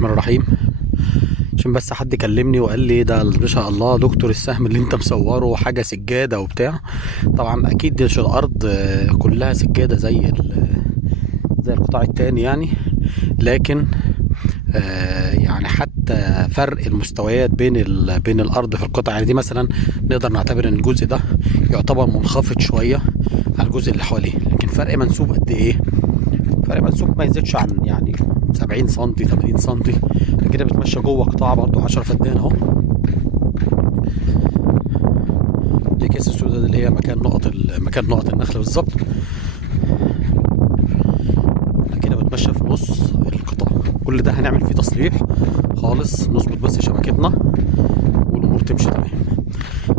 الرحمن الرحيم. عشان بس حد كلمني وقال لي ده ما شاء الله دكتور السهم اللي انت مصوره حاجه سجاده وبتاع. طبعا اكيد مش الارض كلها سجاده زي القطاع التاني يعني. لكن يعني حتى فرق المستويات بين الارض في القطع، يعني دي مثلا نقدر نعتبر ان الجزء ده يعتبر منخفض شويه على الجزء اللي حواليه، لكن فرق منسوب قد ايه؟ فرق منسوب ما يزيدش عن يعني 70 سم 80 سم كده. بتمشى جوه قطاع برضو 10 فدان اهو. دي كيس السوداء اللي هي مكان نقط النخله بالظبط. كده بتمشى في نص القطاع. كل ده هنعمل فيه تصليح خالص، نظبط بس شبكتنا والامور تمشي تمام.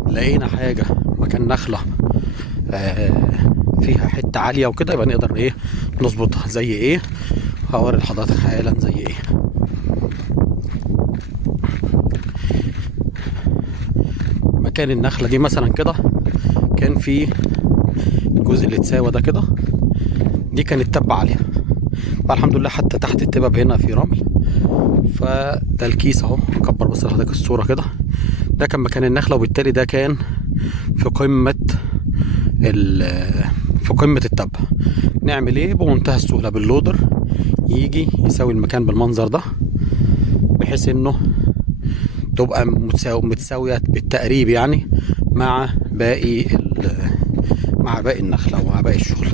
لقينا حاجه مكان نخله فيها حته عاليه وكده، يبقى نقدر ايه نظبطها. زي ايه؟ هوري لحضرتك حالا زي ايه. مكان النخله دي مثلا كده كان في الجزء اللي اتساوى ده كده، دي كانت تبة عاليه، فالحمد لله حتى تحت التبب هنا في رمل. فده الكيس اهو، اكبر بس لحضرتك الصوره كده. ده كان مكان النخله، وبالتالي ده كان في قمه التبه. نعمل ايه؟ بمنتهى السهوله باللودر يجي يساوي المكان بالمنظر ده، بحيث انه تبقى متساويه بالتقريب يعني مع باقي النخله ومع باقي الشغل،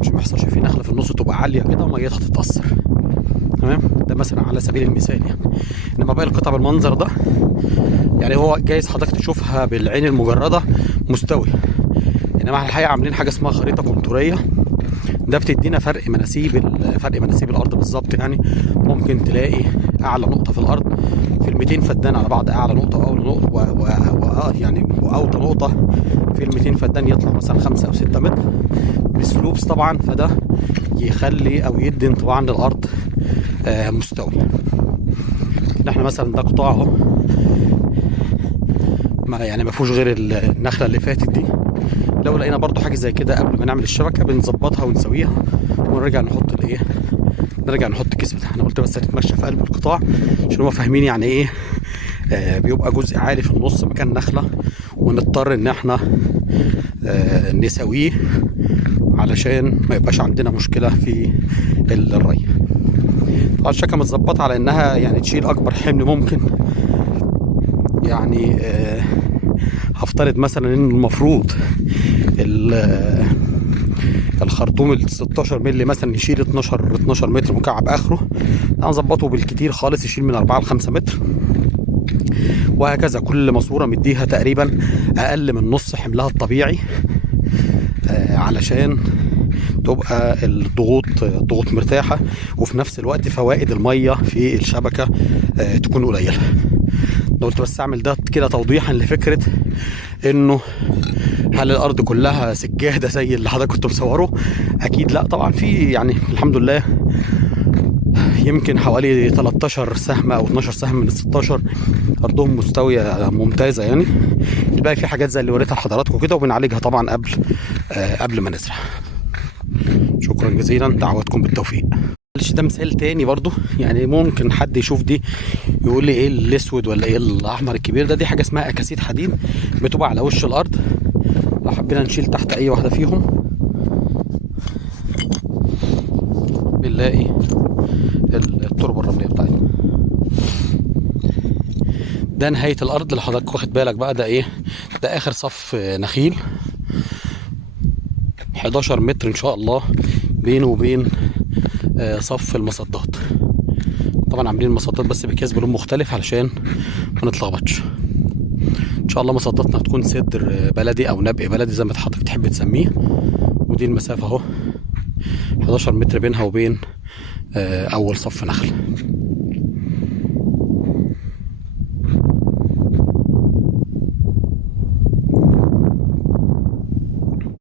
عشان ما يحصلش في نخله في النص تبقى عاليه كده وميتها تتاثر. تمام؟ ده مثلا على سبيل المثال يعني. انما باقي القطع بالمنظر ده، يعني هو جايز حضرتك تشوفها بالعين المجرده مستوي، انما الحقيقه عاملين حاجه اسمها خريطه كونتوريه. ده بتدينا فرق مناسيب الارض بالظبط. يعني ممكن تلاقي اعلى نقطه في الارض في ال 200 فدان على بعض، اعلى نقطه واول نقطه يعني واوطى نقطه في ال 200 فدان يطلع مثلا 5 او 6 متر بسلوبس طبعا. فده يخلي او يدي انطباع ان الارض مستوي. احنا مثلا ده قطاع اهو، ما فيهوش غير النخله اللي فاتت دي. لو لقينا برضو حاجه زي كده قبل ما نعمل الشبكه بنظبطها ونسويها ونرجع نحط الكيس بتاعنا. انا قلت بس هنتمشى في قلب القطاع عشان هم فاهمين يعني ايه بيبقى جزء عالي في النص مكان نخله، ونضطر ان احنا نسويه علشان ما يبقاش عندنا مشكله في الري. طبعا الشبكه متظبطه على انها يعني تشيل اكبر حمل ممكن. يعني هفترض مثلا ان المفروض الخرطوم ال 16 مللي مثلا يشيل 12 متر مكعب اخره. هنظبطه بالكتير خالص يشيل من 4 ل 5 متر، وهكذا. كل ماسوره مديها تقريبا اقل من نص حملها الطبيعي علشان تبقى الضغوط مرتاحه، وفي نفس الوقت فوائد الميه في الشبكه تكون قليله. قلت بس اعمل ده كده توضيحا لفكره انه هل الارض كلها سجاده زي اللي حضرتك كنت مصوره؟ اكيد لا طبعا. في يعني الحمد لله يمكن حوالي 13 سهم او 12 سهم من ال 16 ارضهم مستويه ممتازه يعني. الباقي في حاجات زي اللي وريتها لحضراتكم كده، وبنعالجها طبعا قبل ما نزرع. شكرا جزيلا، دعواتكم بالتوفيق. معلش ده مثال تاني برضو، يعني ممكن حد يشوف دي يقول لي ايه الاسود ولا ايه الاحمر الكبير ده؟ دي حاجه اسمها اكاسيد حديد، بتبقى على وش الارض. لو حبينا نشيل تحت اي واحده فيهم بنلاقي التربه الرمليه بتاعتنا. ده نهايه الارض اللي حضرتك واخد بالك بقى. ده ايه؟ ده اخر صف نخيل 11 متر ان شاء الله بينه وبين صف المصدات. طبعا عاملين المصدات بس بكياس بلون مختلف علشان ما نتلخبطش. ان شاء الله مصداتنا هتكون صدر بلدي او نبق بلدي زي ما حضرتك تحب تسميه. ودي المسافه اهو 11 متر بينها وبين اول صف نخل.